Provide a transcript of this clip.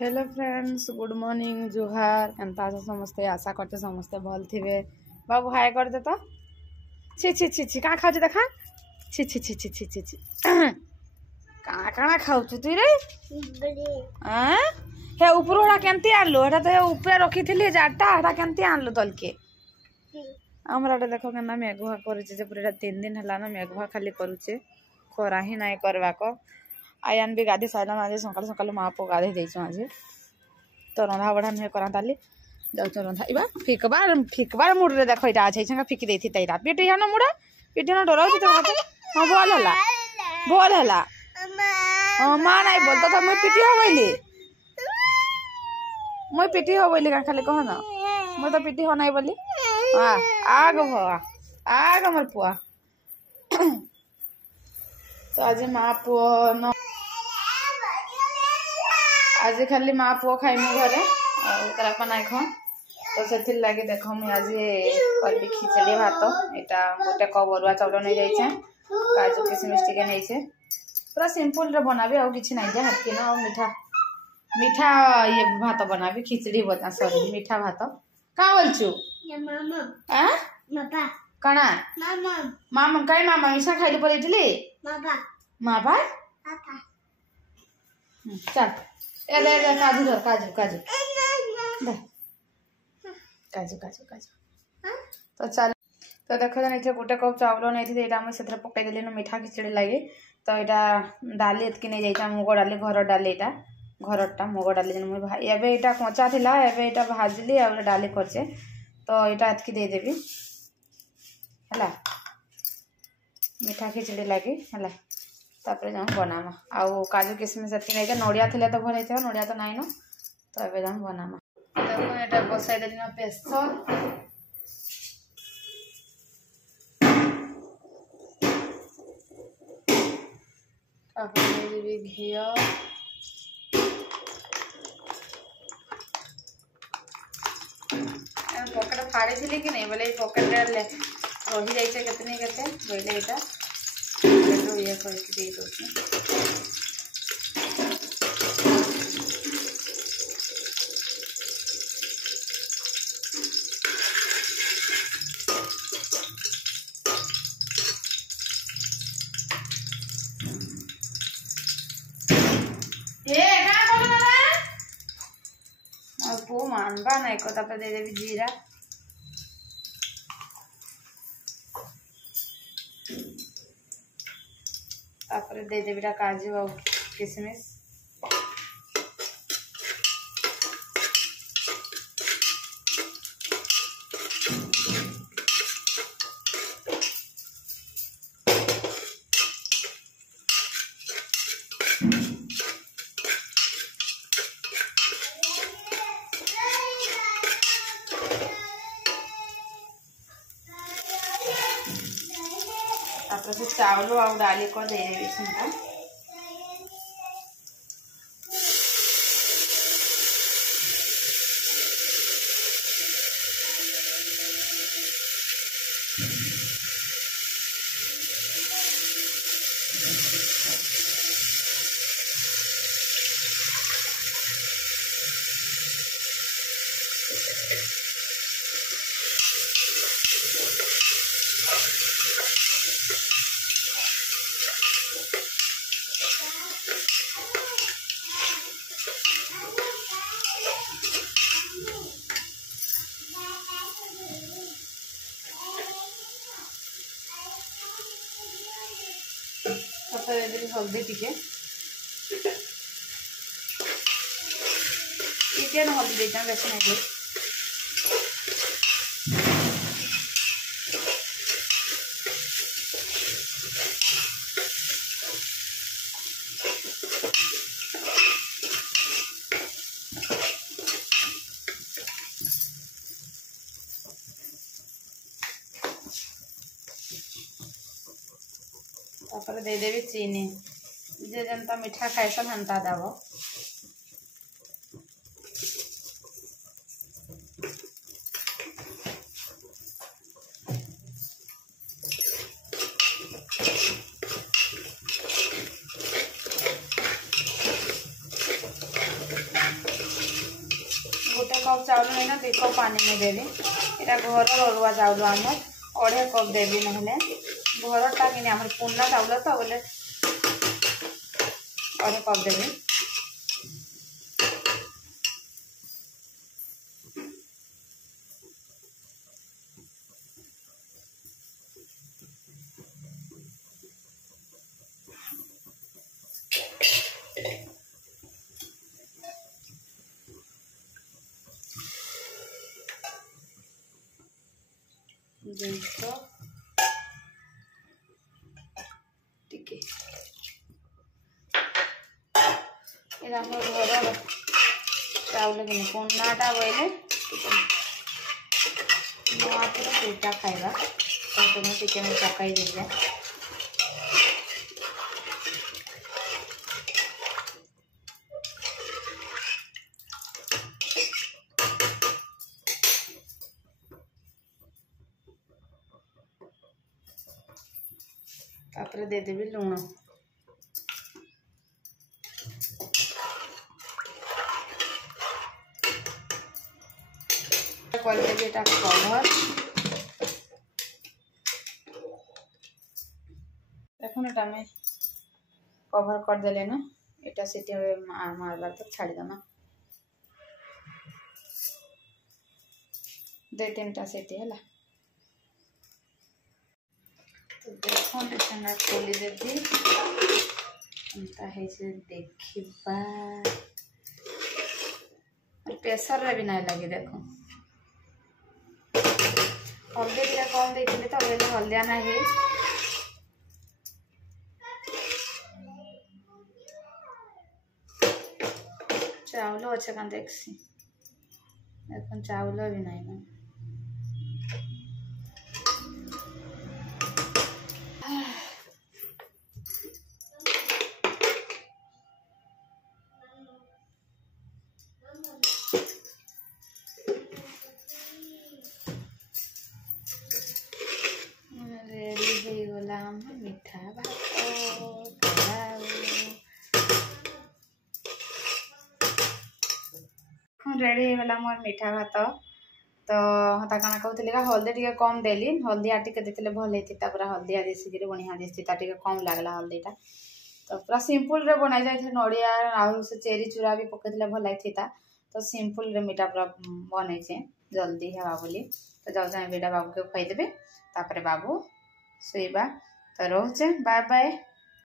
Hello friends, good morning, जुहार। एंता समस्ते आशा करते समस्ते भल थे। बाबू हाय कर दे तो। छी छी छी छी क्या खाऊ देखा। छी छी छी छी छी छी छी काଣା काଣା खाऊ तु रे। हे उपरोड़ा केमती आनलु? हेटा तो हे ऊपर रखी थी जाटा, हेटा केमती आनलु तलके? हमरा देख के मेघुआ करे पूरा 3 दिन है ना, मेघुआ खाली करुचे, खरा ही नाई करवा को। आयान भी गाधी साइल आज सकाल सकाल माँ पो गाधे देच आज तो रंधा बढ़ा नुहे करा ताली जाऊ रंधा इबा फिकबार मुड रे देख इटा अच्छे फिकी देथि तैरा पिटी हन मुड़ा पिटी हन डराउ तो हाथ। हां बोल हला हां मां नहीं बोलता था मैं पिटी हो गईली। मैं पिटी हो गईली का खाली कह ना मैं तो पिटी हो नहीं बोली। हां आग भवा आग हमर पुआ। तो आज माँ पुओ न आज खाली माँ पुओ खाइमु घरे और नाई खन तो से लगे देख मुझे आज करी खिचड़ी भात। यहाँ गोटे कप अरुआ चाउल नहीं जाइए, काजू किशमिश टिके नहीं पूरा सिंपल रे बनाबी आ किसी ना हटकी ना मीठा मीठा ये भात बनाबी खिचड़ी बना सॉरी मीठा भात क्या बोलचु कणा मामा कई मामा मिशा खाइली पर इडली मापा चल ए दे दे काजू धर काजू काजू दे काजू काजू काजू तो चल तो देख नहीं गोटे कप चाउल नहीं थी मुझे से पकई देली मीठा खिचड़ी लगे। तो यहाँ डाली एतकी नहीं जाइए मुग डाली घर डाली यहाँ घरटा मुग डाली मुझे यहाँ कचा था यहाँ भाजली आ डाली करचे तो यहाँ एतकी देदेवी है मीठा खिचड़ी लगे है तापर जाऊँ बनामा आउ काजू किशमिश एतकी नहीं नड़िया थे तो भल होता नड़िया तो नाइन तो ये जाऊँ बनामा देखो यहाँ बसाई देली ना प्रेसर घी पकेट फाड़ी थी कि नहीं बोले पकेट रही जाइए कितनी केते बोले यहाँ ये करके पो मानबा नहीं को तापर दे देवी जीरा तापर दे देवी काजू और किशमिश से चावल और डाली को दे देवी छिंका हल्दी टिके हल्दी देता बेस नहीं दे देवी चीनी जे जनता मीठा खाइसन हंता दब कप चाउल नहीं ना 2 कप पानी में देवी यहाँ घर अरुआ चाउल आम 2.5 कप देवी ना घरटा कि आम पुना चाउल तो बोले 2.5 कप देवी टिके घर चाउल कि पुनाटा बोले पूटा खाइबा तो तुम टिके मैं पकई दे तापर दे देवी लुण करदेवी एटा कवर देखो एटा में कवर करदेले ना एटा सीटी मारबार तक छाड़ीदमा 2-3टा सीटी है तो देखो ढक्कन खोली देवी एंता है देखा प्रेसर रे भी नहीं लगी देखो हल्दी टे कम देती तो बोले हल्दिया ना है चाउल अच्छे क्या देखसी देखो चाउल भी नहीं ना रेडी हो गला मीठा भात रेडी हो गला मोर मीठा भात तो ता कना कहते हल्दी टे कम देली हल्दिया टे देते भल होता पूरा हल्दिया देसी बढ़िया दिशा टे कम लगला हल्दीटा तो पूरा सिंपल रे बनाई जाए नड़िया आउ से चेरी चूरा भी पकईले भल लगता तो सिंपल रे मीठा पूरा बनईचे जल्दी हेबा बोली तो जाऊँ बेटा बाबू के खुआईदेवे तापर बाबू सोइबा तो रोचे बाय बाय।